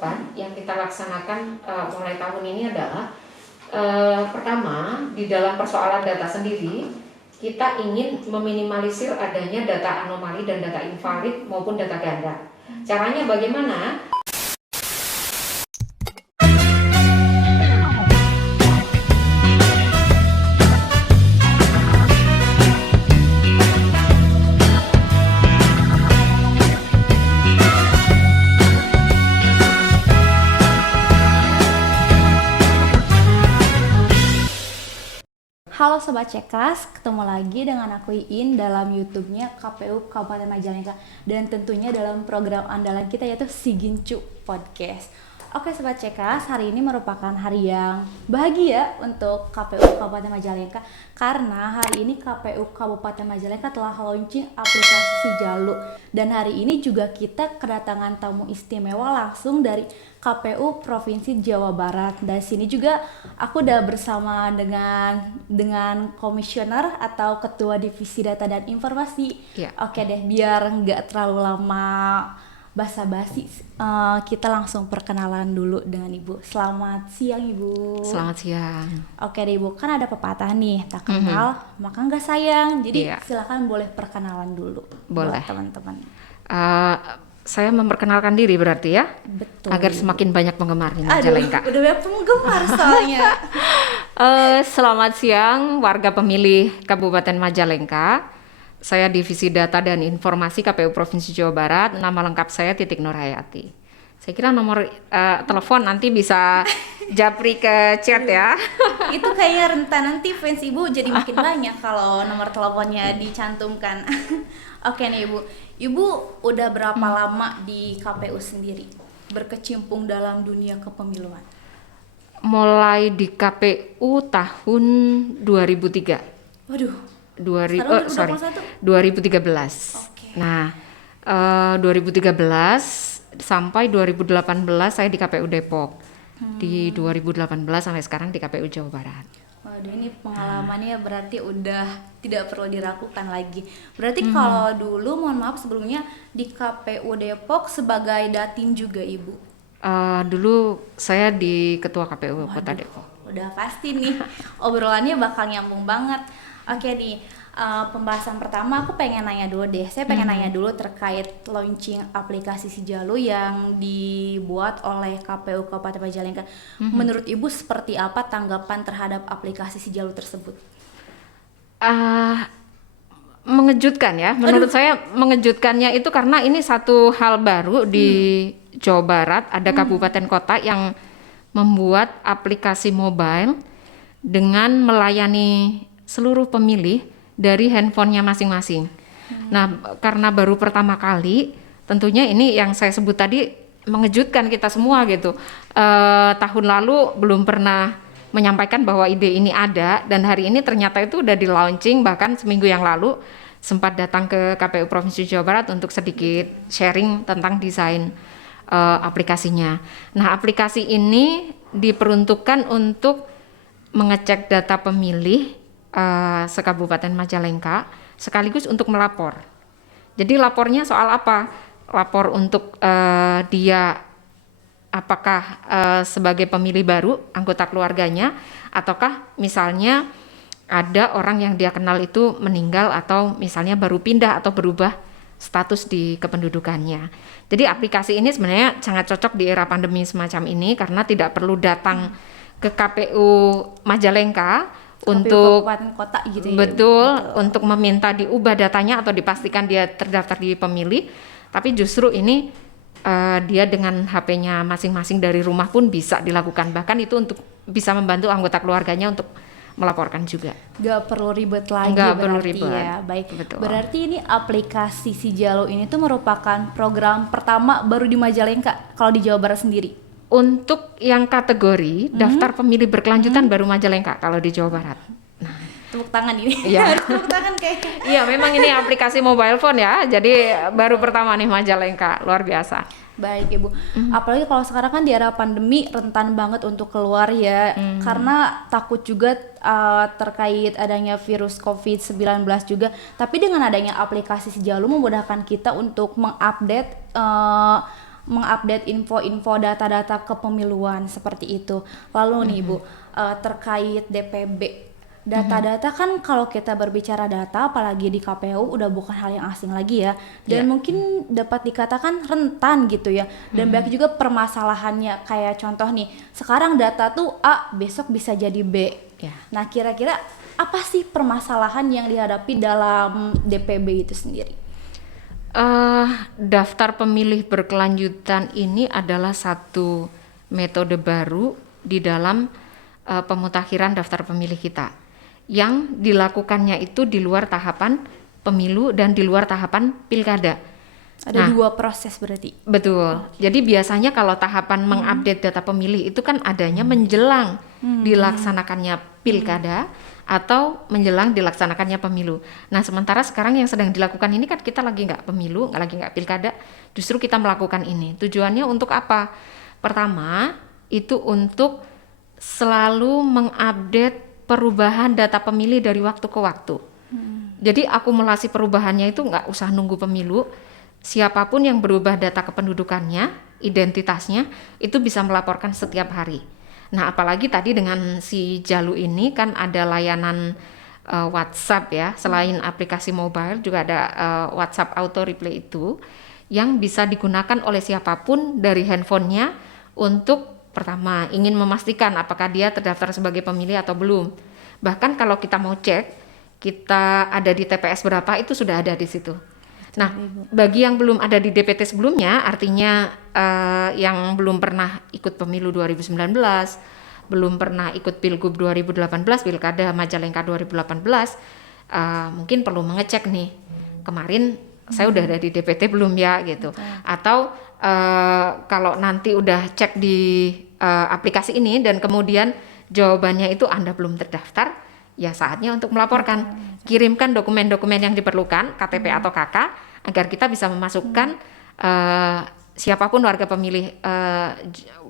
depan yang kita laksanakan mulai tahun ini adalah pertama, di dalam persoalan data sendiri kita ingin meminimalisir adanya data anomali dan data invalid maupun data ganda. Caranya bagaimana? Halo Sobat Cekas, ketemu lagi dengan aku Iin dalam YouTube-nya KPU Kabupaten Majalengka dan tentunya dalam program andalan kita yaitu Sigincu Podcast. Oke Sobat Cekas, hari ini merupakan hari yang bahagia untuk KPU Kabupaten Majalengka karena hari ini KPU Kabupaten Majalengka telah launching aplikasi Sijalu dan hari ini juga kita kedatangan tamu istimewa langsung dari KPU Provinsi Jawa Barat. Dan sini juga aku udah bersama dengan komisioner atau ketua divisi data dan informasi. Ya. Oke deh, biar nggak terlalu lama basa-basi, kita langsung perkenalan dulu dengan Ibu. Selamat siang Ibu. Selamat siang. Oke deh Ibu, kan ada pepatah nih, tak kenal maka nggak sayang. Jadi silakan boleh perkenalan dulu. Boleh. Buat teman-teman. Saya memperkenalkan diri berarti ya? Betul. Agar semakin banyak penggemar di Majalengka. Udah banyak penggemar soalnya. Selamat siang warga pemilih Kabupaten Majalengka. Saya Divisi Data dan Informasi KPU Provinsi Jawa Barat. Nama lengkap saya Titik Nurhayati. Saya kira nomor telepon nanti bisa japri ke chat ya. Itu kayaknya rentan nanti fans Ibu jadi makin banyak kalau nomor teleponnya dicantumkan. Oke nih Ibu. Ibu udah berapa lama di KPU sendiri berkecimpung dalam dunia kepemiluan? Mulai di KPU tahun 2003. Waduh. 2013. Okay. Nah, 2013 sampai 2018 saya di KPU Depok. Di 2018 sampai sekarang di KPU Jawa Barat. Waduh, ini pengalamannya berarti udah tidak perlu diragukan lagi. Berarti kalau dulu, mohon maaf sebelumnya di KPU Depok sebagai datin juga Ibu? Dulu saya di Ketua KPU Kota Depok. Udah pasti nih, obrolannya bakal nyambung banget. Oke nih, pembahasan pertama aku pengen nanya dulu deh. Saya pengen nanya dulu terkait launching aplikasi Sijalu yang dibuat oleh KPU Kabupaten Majalengka. Menurut Ibu seperti apa tanggapan terhadap aplikasi Sijalu tersebut? Mengejutkan ya. Menurut saya mengejutkannya itu karena ini satu hal baru di Jawa Barat. Ada kabupaten kota yang membuat aplikasi mobile dengan melayani seluruh pemilih dari handphonenya masing-masing. Nah, karena baru pertama kali, tentunya ini yang saya sebut tadi mengejutkan kita semua gitu. Tahun lalu belum pernah menyampaikan bahwa ide ini ada, dan hari ini ternyata itu udah di launching. Bahkan seminggu yang lalu sempat datang ke KPU Provinsi Jawa Barat untuk sedikit sharing tentang desain aplikasinya. Nah, aplikasi ini diperuntukkan untuk mengecek data pemilih sekabupaten Majalengka sekaligus untuk melapor. Jadi lapornya soal apa? Lapor untuk dia apakah sebagai pemilih baru, anggota keluarganya, ataukah misalnya ada orang yang dia kenal itu meninggal atau misalnya baru pindah atau berubah status di kependudukannya. Jadi aplikasi ini sebenarnya sangat cocok di era pandemi semacam ini karena tidak perlu datang ke KPU Majalengka untuk kabupaten kota gitu ya. Betul, untuk meminta diubah datanya atau dipastikan dia terdaftar di pemilih, tapi justru ini dia dengan HP-nya masing-masing dari rumah pun bisa dilakukan. Bahkan itu untuk bisa membantu anggota keluarganya untuk melaporkan juga. Gak perlu ribet lagi. Gak perlu ribet. Ya. Baik. Betul. Berarti ini aplikasi Sijalu ini tuh merupakan program pertama baru di Majalengka kalau di Jawa Barat sendiri. Untuk yang kategori daftar pemilih berkelanjutan baru Majalengka kalau di Jawa Barat. Nah, tepuk tangan ini. Iya. Tepuk tangan kayaknya. Iya, memang ini aplikasi mobile phone ya. Jadi baru pertama nih Majalengka, luar biasa. Baik Ibu. Apalagi kalau sekarang kan di era pandemi rentan banget untuk keluar ya. Karena takut juga terkait adanya virus COVID-19 juga. Tapi dengan adanya aplikasi Sijalu memudahkan kita untuk mengupdate mengupdate info-info data-data kepemiluan seperti itu. Lalu nih Ibu, terkait DPB. Data-data kan kalau kita berbicara data apalagi di KPU udah bukan hal yang asing lagi ya. Dan mungkin dapat dikatakan rentan gitu ya. Dan banyak juga permasalahannya, kayak contoh nih, sekarang data tuh A, besok bisa jadi B. Nah, kira-kira apa sih permasalahan yang dihadapi dalam DPB itu sendiri? Daftar pemilih berkelanjutan ini adalah satu metode baru di dalam pemutakhiran daftar pemilih kita, yang dilakukannya itu di luar tahapan pemilu dan di luar tahapan pilkada. Ada 2 proses berarti? Betul. Jadi biasanya kalau tahapan mengupdate data pemilih itu kan adanya menjelang dilaksanakannya pilkada atau menjelang dilaksanakannya pemilu. Nah, sementara sekarang yang sedang dilakukan ini kan kita lagi nggak pemilu, lagi nggak pilkada, justru kita melakukan ini. Tujuannya untuk apa? Pertama, itu untuk selalu mengupdate perubahan data pemilih dari waktu ke waktu. Jadi akumulasi perubahannya itu nggak usah nunggu pemilu. Siapapun yang berubah data kependudukannya, identitasnya, itu bisa melaporkan setiap hari. Nah, apalagi tadi dengan si Jalu ini kan ada layanan WhatsApp ya, selain aplikasi mobile juga ada WhatsApp Auto Replay itu yang bisa digunakan oleh siapapun dari handphonenya untuk pertama ingin memastikan apakah dia terdaftar sebagai pemilih atau belum. Bahkan kalau kita mau cek kita ada di TPS berapa itu sudah ada di situ. Nah, bagi yang belum ada di DPT sebelumnya, artinya yang belum pernah ikut pemilu 2019, belum pernah ikut Pilgub 2018, Pilkada Majalengka 2018, mungkin perlu mengecek nih, kemarin saya udah ada di DPT belum ya gitu. Atau kalau nanti udah cek di aplikasi ini dan kemudian jawabannya itu Anda belum terdaftar, ya saatnya untuk melaporkan. Kirimkan dokumen-dokumen yang diperlukan, KTP atau KK, agar kita bisa memasukkan siapapun warga pemilih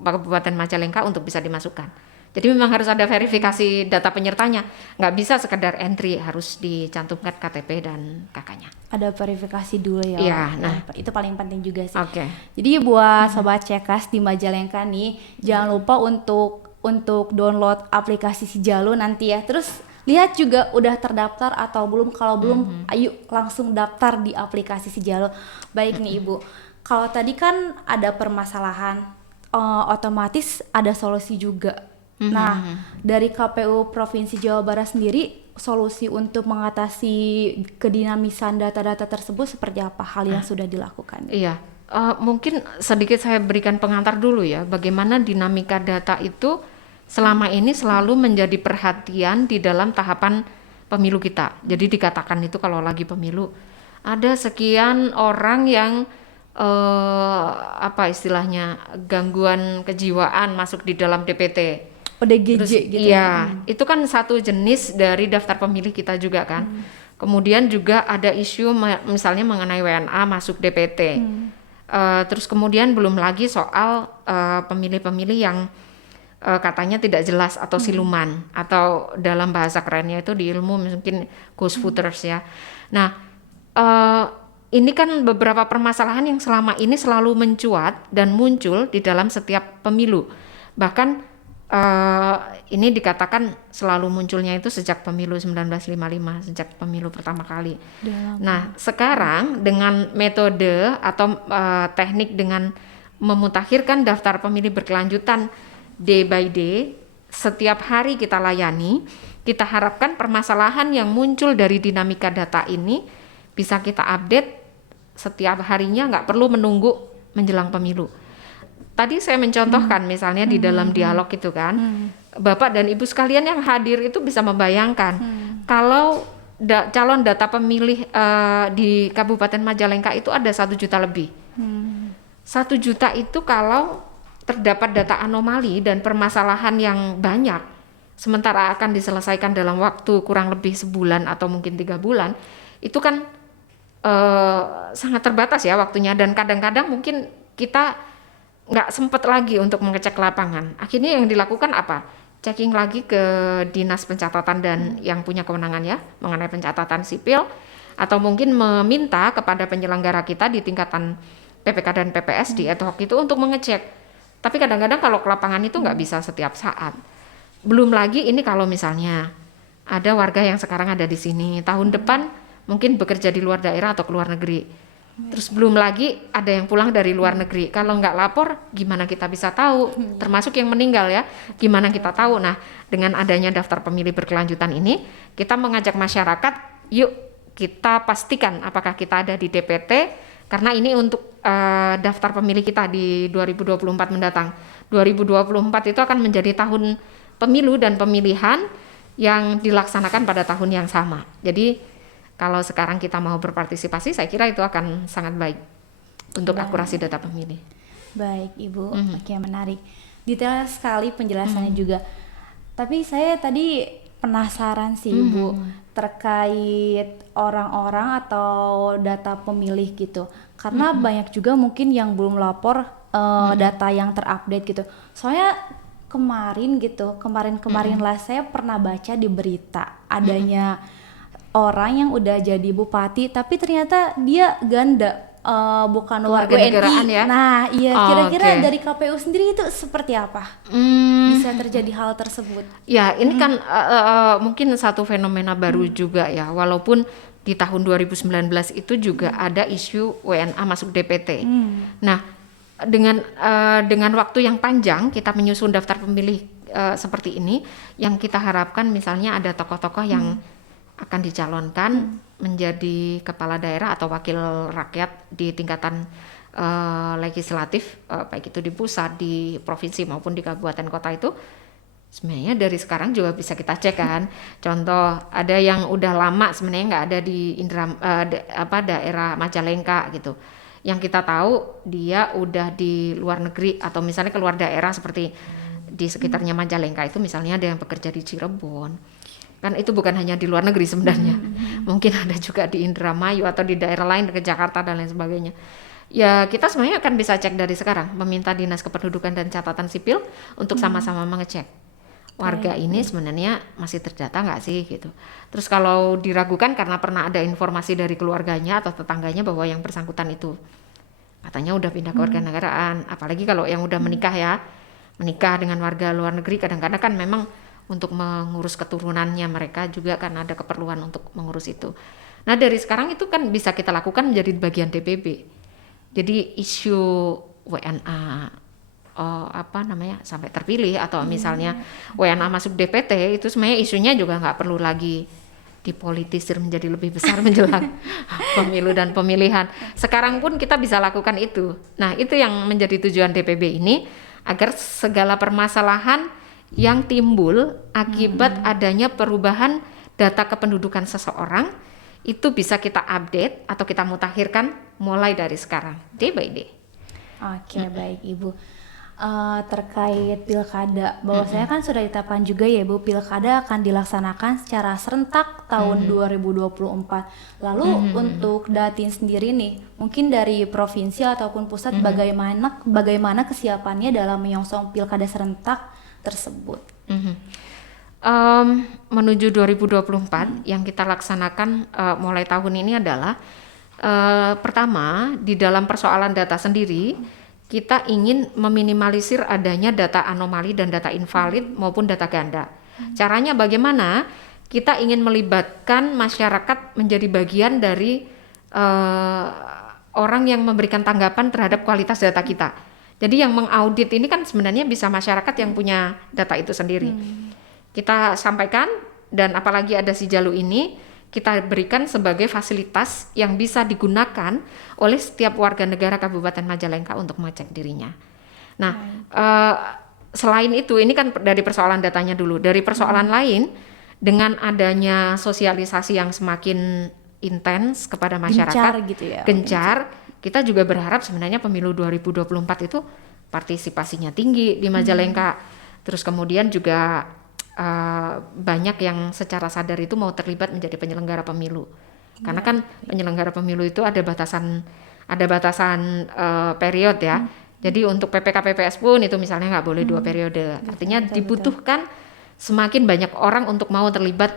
Kabupaten Majalengka untuk bisa dimasukkan. Jadi memang harus ada verifikasi data penyertanya, nggak bisa sekedar entry, harus dicantumkan KTP dan KK-nya. Ada verifikasi dulu ya. Iya, nah itu paling penting juga sih. Oke. Jadi buat sobat Cekas di Majalengka nih, jangan lupa untuk download aplikasi si Jalu nanti ya. Terus lihat juga udah terdaftar atau belum. Kalau belum, ayo langsung daftar di aplikasi si Jalu. Baik nih Ibu, kalau tadi kan ada permasalahan, otomatis ada solusi juga. Nah, dari KPU Provinsi Jawa Barat sendiri, solusi untuk mengatasi kedinamisan data-data tersebut seperti apa hal yang sudah dilakukan? Iya, mungkin sedikit saya berikan pengantar dulu ya, bagaimana dinamika data itu selama ini selalu menjadi perhatian di dalam tahapan pemilu kita. Jadi dikatakan itu kalau lagi pemilu, ada sekian orang yang apa istilahnya, gangguan kejiwaan masuk di dalam DPT. ODGJ. Terus, gitu. Iya, itu kan satu jenis dari daftar pemilih kita juga kan. Kemudian juga ada isu misalnya mengenai WNA masuk DPT. Terus kemudian belum lagi soal pemilih-pemilih yang katanya tidak jelas atau siluman, atau dalam bahasa kerennya itu di ilmu mungkin ghost voters ya. Nah, ini kan beberapa permasalahan yang selama ini selalu mencuat dan muncul di dalam setiap pemilu. Bahkan ini dikatakan selalu munculnya itu sejak pemilu 1955, sejak pemilu pertama kali. Nah, sekarang dengan metode atau teknik dengan memutakhirkan daftar pemilih berkelanjutan day by day, setiap hari kita layani, kita harapkan permasalahan yang muncul dari dinamika data ini bisa kita update setiap harinya, nggak perlu menunggu menjelang pemilu. Tadi saya mencontohkan misalnya di dalam dialog itu kan, Bapak dan Ibu sekalian yang hadir itu bisa membayangkan kalau calon data pemilih di Kabupaten Majalengka itu ada 1 juta lebih. 1 juta itu kalau terdapat data anomali dan permasalahan yang banyak, sementara akan diselesaikan dalam waktu kurang lebih sebulan atau mungkin 3 bulan, itu kan sangat terbatas ya waktunya, dan kadang-kadang mungkin kita nggak sempat lagi untuk mengecek lapangan. Akhirnya yang dilakukan apa? Checking lagi ke dinas pencatatan dan yang punya kewenangan ya mengenai pencatatan sipil, atau mungkin meminta kepada penyelenggara kita di tingkatan PPK dan PPS di ad hoc itu untuk mengecek. Tapi kadang-kadang kalau ke lapangan itu nggak bisa setiap saat. Belum lagi ini kalau misalnya ada warga yang sekarang ada di sini, tahun depan mungkin bekerja di luar daerah atau ke luar negeri. Terus belum lagi ada yang pulang dari luar negeri. Kalau nggak lapor, gimana kita bisa tahu? Termasuk yang meninggal ya, gimana kita tahu? Nah, dengan adanya daftar pemilih berkelanjutan ini, kita mengajak masyarakat, yuk kita pastikan apakah kita ada di DPT, karena ini untuk daftar pemilih kita di 2024 mendatang. 2024 itu akan menjadi tahun pemilu dan pemilihan yang dilaksanakan pada tahun yang sama. Jadi kalau sekarang kita mau berpartisipasi, saya kira itu akan sangat baik untuk akurasi data pemilih. Baik, Ibu. Oke, menarik. Detail sekali penjelasannya juga. Tapi saya tadi penasaran sih, Ibu, terkait orang-orang atau data pemilih gitu. Karena banyak juga mungkin yang belum lapor data yang terupdate gitu. Soalnya kemarin lah saya pernah baca di berita adanya orang yang udah jadi bupati tapi ternyata dia ganda, bukan warga negaraan WNI. ya. Nah, iya, kira-kira Oke. dari KPU sendiri itu seperti apa? Bisa terjadi hal tersebut? Ya, ini kan mungkin satu fenomena baru juga ya, walaupun di tahun 2019 itu juga ada isu WNA masuk DPT. Nah, dengan waktu yang panjang kita menyusun daftar pemilih seperti ini, yang kita harapkan misalnya ada tokoh-tokoh yang akan dicalonkan menjadi kepala daerah atau wakil rakyat di tingkatan legislatif, baik itu di pusat, di provinsi maupun di kabupaten kota itu. Sebenarnya dari sekarang juga bisa kita cek kan. Contoh, ada yang udah lama sebenarnya nggak ada di daerah Majalengka gitu. Yang kita tahu dia udah di luar negeri atau misalnya keluar daerah seperti di sekitarnya Majalengka itu misalnya ada yang bekerja di Cirebon. Kan itu bukan hanya di luar negeri sebenarnya. Mungkin ada juga di Indramayu atau di daerah lain, ke Jakarta dan lain sebagainya. Ya kita sebenarnya akan bisa cek dari sekarang, meminta Dinas Kependudukan dan Catatan Sipil untuk sama-sama mengecek warga ini sebenarnya masih terdata nggak sih gitu. Terus kalau diragukan karena pernah ada informasi dari keluarganya atau tetangganya bahwa yang bersangkutan itu katanya udah pindah ke warganegaraan, apalagi kalau yang udah menikah ya, menikah dengan warga luar negeri, kadang-kadang kan memang untuk mengurus keturunannya mereka juga kan ada keperluan untuk mengurus itu. Nah dari sekarang itu kan bisa kita lakukan menjadi bagian DPB. Jadi isu WNA sampai terpilih atau misalnya WNA masuk DPT itu sebenarnya isunya juga nggak perlu lagi dipolitisir menjadi lebih besar menjelang pemilu dan pemilihan. Sekarang pun kita bisa lakukan itu. Nah itu yang menjadi tujuan DPB ini, agar segala permasalahan yang timbul akibat adanya perubahan data kependudukan seseorang itu bisa kita update atau kita mutakhirkan mulai dari sekarang, day by day. Oke, baik Ibu. Terkait pilkada, bahwasanya kan sudah ditetapkan juga ya Bu, pilkada akan dilaksanakan secara serentak tahun 2024. Lalu untuk Datin sendiri nih, mungkin dari provinsi ataupun pusat bagaimana kesiapannya dalam menyongsong pilkada serentak tersebut? Menuju 2024 yang kita laksanakan mulai tahun ini adalah pertama, di dalam persoalan data sendiri kita ingin meminimalisir adanya data anomali dan data invalid maupun data ganda. Caranya bagaimana? Kita ingin melibatkan masyarakat menjadi bagian dari orang yang memberikan tanggapan terhadap kualitas data kita. Jadi yang mengaudit ini kan sebenarnya bisa masyarakat yang punya data itu sendiri. Kita sampaikan, dan apalagi ada Sijalu ini, kita berikan sebagai fasilitas yang bisa digunakan oleh setiap warga negara Kabupaten Majalengka untuk mengecek dirinya. Nah, selain itu, ini kan dari persoalan datanya dulu. Dari persoalan lain, dengan adanya sosialisasi yang semakin intens kepada masyarakat, gencar, kita juga berharap sebenarnya pemilu 2024 itu partisipasinya tinggi di Majalengka. Terus kemudian juga banyak yang secara sadar itu mau terlibat menjadi penyelenggara pemilu, karena kan penyelenggara pemilu itu ada batasan period ya. Jadi untuk PPK PPS pun itu misalnya nggak boleh 2 periode. Artinya dibutuhkan semakin banyak orang untuk mau terlibat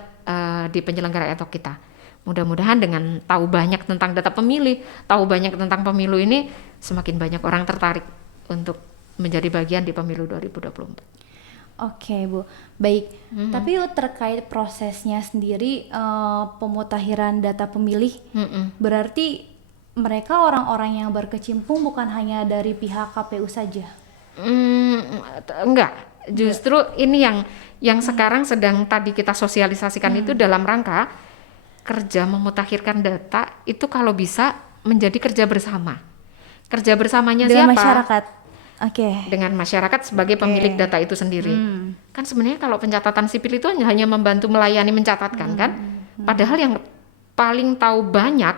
di penyelenggara ad hoc kita. mudah-mudahan dengan tahu banyak tentang data pemilih, tahu banyak tentang pemilu ini, semakin banyak orang tertarik untuk menjadi bagian di pemilu 2024. Oke Bu, baik. Tapi terkait prosesnya sendiri, pemutakhiran data pemilih, berarti mereka orang-orang yang berkecimpung bukan hanya dari pihak KPU saja? Enggak, justru ini yang sekarang sedang tadi kita sosialisasikan itu dalam rangka kerja memutakhirkan data itu kalau bisa menjadi kerja bersama. Kerja bersamanya Dengan siapa? masyarakat. Oke. Dengan masyarakat sebagai pemilik data itu sendiri. Kan sebenarnya kalau pencatatan sipil itu hanya membantu melayani mencatatkan kan. Padahal yang paling tahu banyak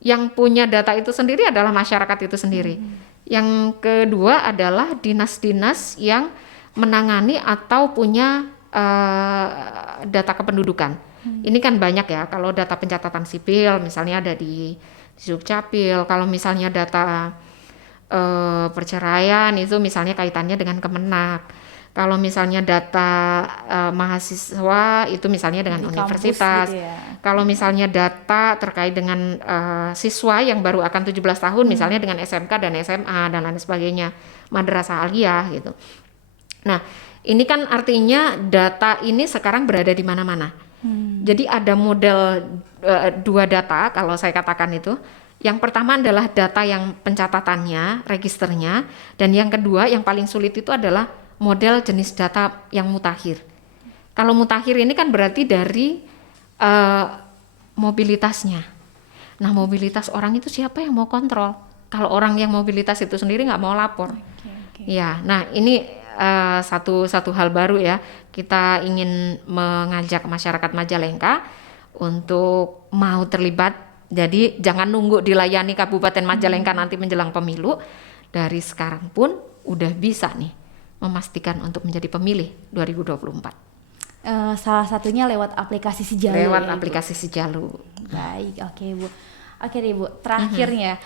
yang punya data itu sendiri adalah masyarakat itu sendiri. Yang kedua adalah dinas-dinas yang menangani atau punya data kependudukan. Ini kan banyak ya, kalau data pencatatan sipil misalnya ada di Dukcapil, kalau misalnya data perceraian itu misalnya kaitannya dengan Kemenak. Kalau misalnya data mahasiswa itu misalnya dengan Di universitas. kampus gitu ya. Kalau misalnya data terkait dengan siswa yang baru akan 17 tahun misalnya dengan SMK dan SMA dan lain sebagainya, madrasah aliyah gitu. Nah, ini kan artinya data ini sekarang berada di mana-mana. Jadi ada model dua data kalau saya katakan itu. Yang pertama adalah data yang pencatatannya, registernya, dan yang kedua yang paling sulit itu adalah model jenis data yang mutakhir. Kalau mutakhir ini kan berarti dari mobilitasnya. Nah, mobilitas orang itu siapa yang mau kontrol? Kalau orang yang mobilitas itu sendiri nggak mau lapor. Ya, nah ini satu hal baru ya. Kita ingin mengajak masyarakat Majalengka untuk mau terlibat. Jadi jangan nunggu dilayani Kabupaten Majalengka nanti menjelang pemilu. Dari sekarang pun udah bisa nih memastikan untuk menjadi pemilih 2024. Salah satunya lewat aplikasi Sijalu. Lewat ya, aplikasi Sijalu. Baik, oke Bu. Oke deh Bu, terakhirnya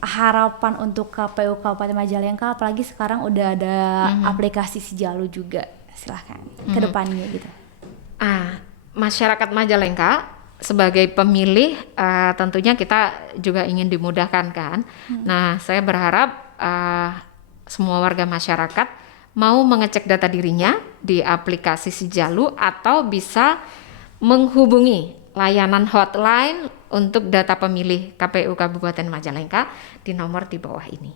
harapan untuk KPU Kabupaten Majalengka, apalagi sekarang udah ada aplikasi Sijalu juga, silahkan ke depannya gitu. Masyarakat Majalengka sebagai pemilih tentunya kita juga ingin dimudahkan kan. Nah, saya berharap semua warga masyarakat mau mengecek data dirinya di aplikasi Sijalu atau bisa menghubungi layanan hotline untuk data pemilih KPU Kabupaten Majalengka di nomor di bawah ini.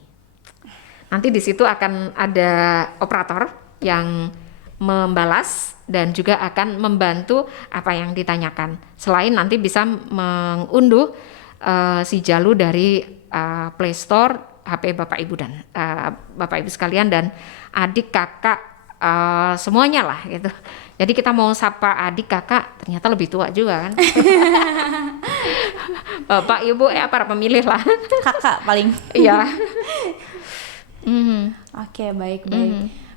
Nanti di situ akan ada operator yang membalas dan juga akan membantu apa yang ditanyakan. Selain nanti bisa mengunduh Sijalu dari Play Store, HP Bapak Ibu dan Bapak Ibu sekalian dan adik kakak semuanya lah gitu. Jadi kita mau sapa adik kakak ternyata lebih tua juga kan. Bapak Ibu para pemilih lah. Kakak paling. Iya. Oke, baik.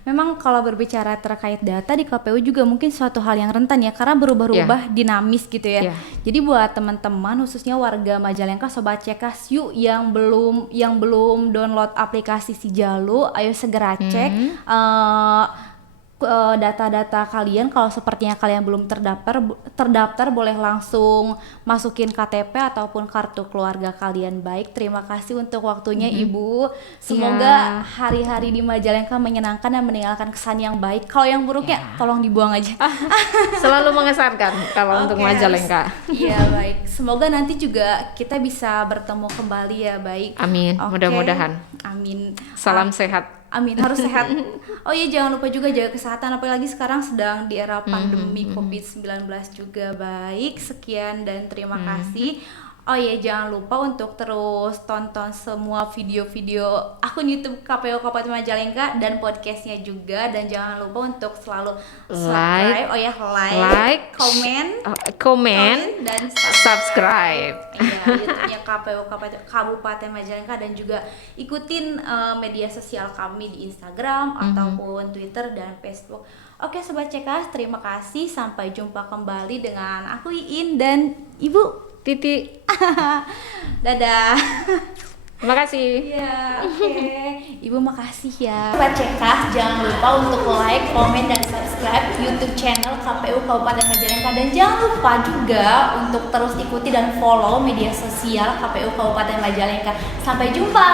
Memang kalau berbicara terkait data di KPU juga mungkin suatu hal yang rentan ya, karena berubah-ubah dinamis gitu ya. Jadi buat teman-teman khususnya warga Majalengka, Sobat Cekas yuk yang belum download aplikasi Sijalu, ayo segera cek data-data kalian. Kalau sepertinya kalian belum terdaftar boleh langsung masukin KTP ataupun kartu keluarga kalian. Baik, terima kasih untuk waktunya Ibu. Semoga hari-hari di Majalengka menyenangkan dan meninggalkan kesan yang baik. Kalau yang buruknya tolong dibuang aja. Selalu mengesankan kalau untuk Majalengka. Iya, baik. Semoga nanti juga kita bisa bertemu kembali ya, baik. Amin, mudah-mudahan. Amin. Salam sehat. Amin, harus sehat. Oh iya, jangan lupa juga jaga kesehatan, apalagi sekarang sedang di era pandemi COVID-19 juga. Baik, sekian dan terima kasih. Oh iya, jangan lupa untuk terus tonton semua video-video akun YouTube KPU Kabupaten Majalengka dan podcastnya juga. Dan jangan lupa untuk selalu subscribe. Like, comment, dan subscribe. Iya, YouTube-nya KPU Kabupaten Majalengka, dan juga ikutin media sosial kami di Instagram ataupun Twitter dan Facebook. Oke Sobat Cekas, terima kasih. Sampai jumpa kembali dengan aku Iin dan Ibu Titi. Dadah. Terima kasih. Iya, oke. Ibu makasih ya. Sobat Cekas, jangan lupa untuk like, komen, dan subscribe YouTube channel KPU Kabupaten Majalengka. Dan jangan lupa juga untuk terus ikuti dan follow media sosial KPU Kabupaten Majalengka. Sampai jumpa.